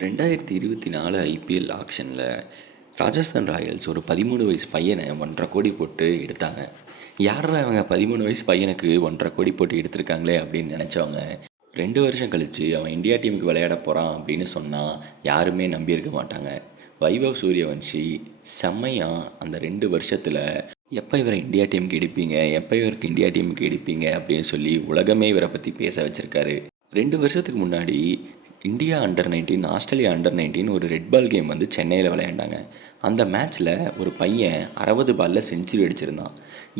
2024 IPL ஆக்ஷன்ல Rajasthan Royals ஒரு 13 வயசு பையன 1,50,00,000 கோடி போட்டு எடுத்தாங்க. யார்றா இவங்க 13 வயசு பையனுக்கு 1,50,00,000 கோடி போட்டு எடுத்திருக்காங்களே அப்படின்னு நெனச்சவங்க, 2 வருஷம் கழிச்சு அவன் இந்தியா டீமுக்கு விளையாட போறான் அப்படின்னு சொன்னா யாருமே நம்பியிருக்க மாட்டாங்க. வைபவ் சூரியவன்ஷி செம்மையா அந்த 2 வருஷத்துல எப்ப இவர இந்தியா டீமுக்கு எடுப்பீங்க? எப்ப இவருக்கு இந்தியா டீமுக்கு எடுப்பீங்க? அப்படின்னு சொல்லி உலகமே இவர பத்தி பேச வச்சிருக்காரு. 2 வருஷத்துக்கு முன்னாடி இந்தியா அண்டர் 19, ஆஸ்திரேலியா அண்டர் 19 ஒரு ரெட் பால் கேம் வந்து சென்னையில விளையாண்டாங்க. அந்த மேட்ச்ல ஒரு பையன் 60 பால்ல செஞ்சுரி அடிச்சிருந்தான்.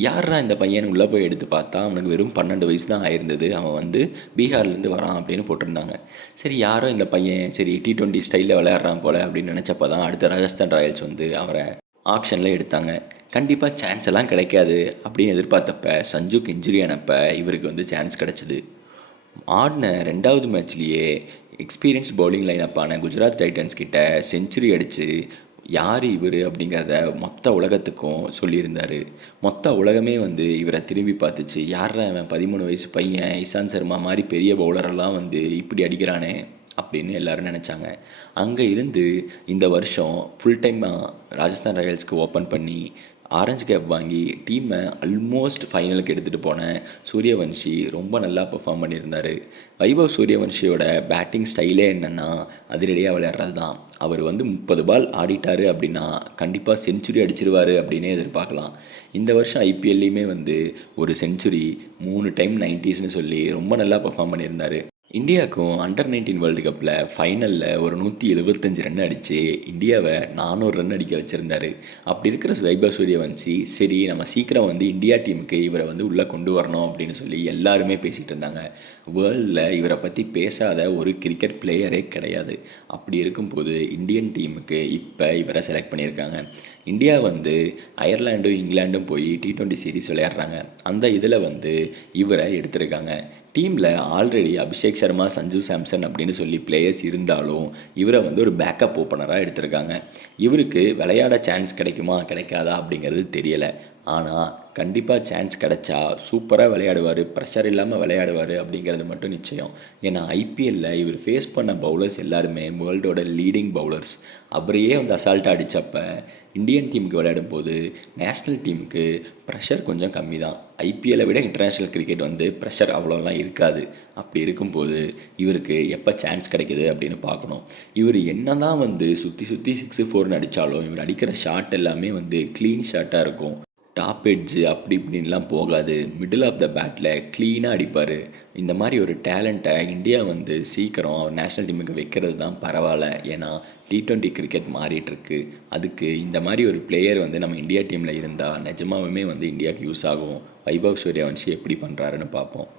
யார்றா இந்த பையன்னு உள்ள போய் எடுத்து பார்த்தா, அவனுக்கு வெறும் 12 வயசு தான் ஆயிருந்தது. அவன் வந்து பீகார்லேருந்து வரான் அப்படின்னு போட்டிருந்தாங்க. சரி யாரோ இந்த பையன் சரி T20 ஸ்டைல்ல விளையாடுறான் போல அப்படின்னு நினச்சப்ப தான் அடுத்த ராஜஸ்தான் ராயல்ஸ் வந்து அவர ஆக்ஷன்ல எடுத்தாங்க. கண்டிப்பா சான்ஸ் எல்லாம் கிடைக்காது அப்படின்னு எதிர்பார்த்தப்ப, சஞ்சுக்கு இன்ஜுரி ஆனப்ப இவருக்கு வந்து சான்ஸ் கிடைச்சது. ஆடின 2வது மேட்ச்லேயே எக்ஸ்பீரியன்ஸ் பவுலிங் லைனப்பான குஜராத் டைட்டன்ஸ் கிட்ட செஞ்சுரி அடித்து யார் இவர் அப்படிங்கிறத மொத்த உலகத்துக்கும் சொல்லியிருந்தார். மொத்த உலகமே வந்து இவரை திரும்பி பார்த்துச்சு. யார்ரா அவன் 13 வயசு பையன் இசாந்த் சர்மா மாதிரி பெரிய பவுலரெல்லாம் வந்து இப்படி அடிக்கிறானே அப்படின்னு எல்லாரும் நினச்சாங்க. அங்கே இருந்து இந்த வருஷம் ஃபுல் டைமாக ராஜஸ்தான் ராயல்ஸ்க்கு ஓப்பன் பண்ணி ஆரஞ்சு கேப் வாங்கி டீமை ஆல்மோஸ்ட் ஃபைனலுக்கு எடுத்துகிட்டு போன சூரியவன்ஷி ரொம்ப நல்லா பெர்ஃபார்ம் பண்ணியிருந்தார். வைபவ் சூரியவன்ஷியோட பேட்டிங் ஸ்டைலே என்னென்னா அதிரடியாக விளையாடுறது தான். அவர் வந்து 30 பால் ஆடிட்டார் அப்படின்னா கண்டிப்பாக செஞ்சுரி அடிச்சிருவார் அப்படின்னே எதிர்பார்க்கலாம். இந்த வருஷம் ஐபிஎல்லையுமே வந்து ஒரு செஞ்சுரி 3 டைம் 90ஸ்னு சொல்லி ரொம்ப நல்லா பெர்ஃபார்ம் பண்ணியிருந்தார். இந்தியாவுக்கும் அண்டர் 19 வேர்ல்டு கப்பில் ஃபைனலில் ஒரு 175 ரன் அடித்து இந்தியாவை 400 ரன் அடிக்க வச்சுருந்தாரு. அப்படி இருக்கிற வைபவ் சூரியவன்ஷி சரி நம்ம சீக்கிரம் வந்து இந்தியா டீமுக்கு இவரை வந்து உள்ளே கொண்டு வரணும் அப்படின்னு சொல்லி எல்லாருமே பேசிகிட்டு இருந்தாங்க. வேர்ல்டில் இவரை பற்றி பேசாத ஒரு கிரிக்கெட் பிளேயரே கிடையாது. அப்படி இருக்கும்போது இந்தியன் டீமுக்கு இப்போ இவரை செலக்ட் பண்ணியிருக்காங்க. இந்தியா வந்து அயர்லாண்டும் இங்கிலாண்டும் போய் T20 சீரீஸ் விளையாடுறாங்க. அந்த இதில் வந்து இவரை எடுத்திருக்காங்க. டீமில் ஆல்ரெடி அபிஷேக் சர்மா, சஞ்சு சாம்சன் அப்படின்னு சொல்லி பிளேயர்ஸ் இருந்தாலும் இவரை வந்து ஒரு பேக்கப் ஓப்பனராக எடுத்திருக்காங்க. இவருக்கு விளையாட சான்ஸ் கிடைக்குமா கிடைக்காதா அப்படிங்கிறது தெரியலை. ஆனால் கண்டிப்பாக சான்ஸ் கிடைச்சா சூப்பராக விளையாடுவார், ப்ரெஷர் இல்லாமல் விளையாடுவார் அப்படிங்கிறது மட்டும் நிச்சயம். ஏன்னா ஐபிஎல்லில் இவர் ஃபேஸ் பண்ண பவுலர்ஸ் எல்லாருமே வேர்ல்டோட லீடிங் பவுலர்ஸ். அவரையே வந்து அசால்ட்டாக அடித்தப்ப இந்தியன் டீமுக்கு விளையாடும் போது நேஷ்னல் டீமுக்கு ப்ரெஷர் கொஞ்சம் கம்மி தான். ஐபிஎல்லை விட இன்டர்நேஷ்னல் கிரிக்கெட் வந்து ப்ரெஷர் அவ்வளோலாம் இருக்காது. அப்படி இருக்கும்போது இவருக்கு எப்போ சான்ஸ் கிடைக்குது அப்படின்னு பார்க்கணும். இவர் என்ன தான் வந்து சுற்றி சுற்றி 6-4 அடித்தாலும் இவர் அடிக்கிற ஷாட் எல்லாமே வந்து க்ளீன் ஷாட்டாக இருக்கும். டாப் எட்ஜு அப்படி இப்படின்லாம் போகாது. மிடில் ஆஃப் த பேட்டில் க்ளீனாக அடிப்பார். இந்த மாதிரி ஒரு டேலண்ட்டை இந்தியா வந்து சீக்கிரம் நேஷ்னல் டீமுக்கு வைக்கிறது தான் பரவாயில்ல. ஏன்னா T20 கிரிக்கெட் மாறிட்டுருக்கு. அதுக்கு இந்த மாதிரி ஒரு பிளேயர் வந்து நம்ம இந்தியா டீமில் இருந்தால் நிஜமாகவுமே வந்து இந்தியாவுக்கு யூஸ் ஆகும். வைபவ் சூரியவன்ஷி எப்படி பண்ணுறாருன்னு பார்ப்போம்.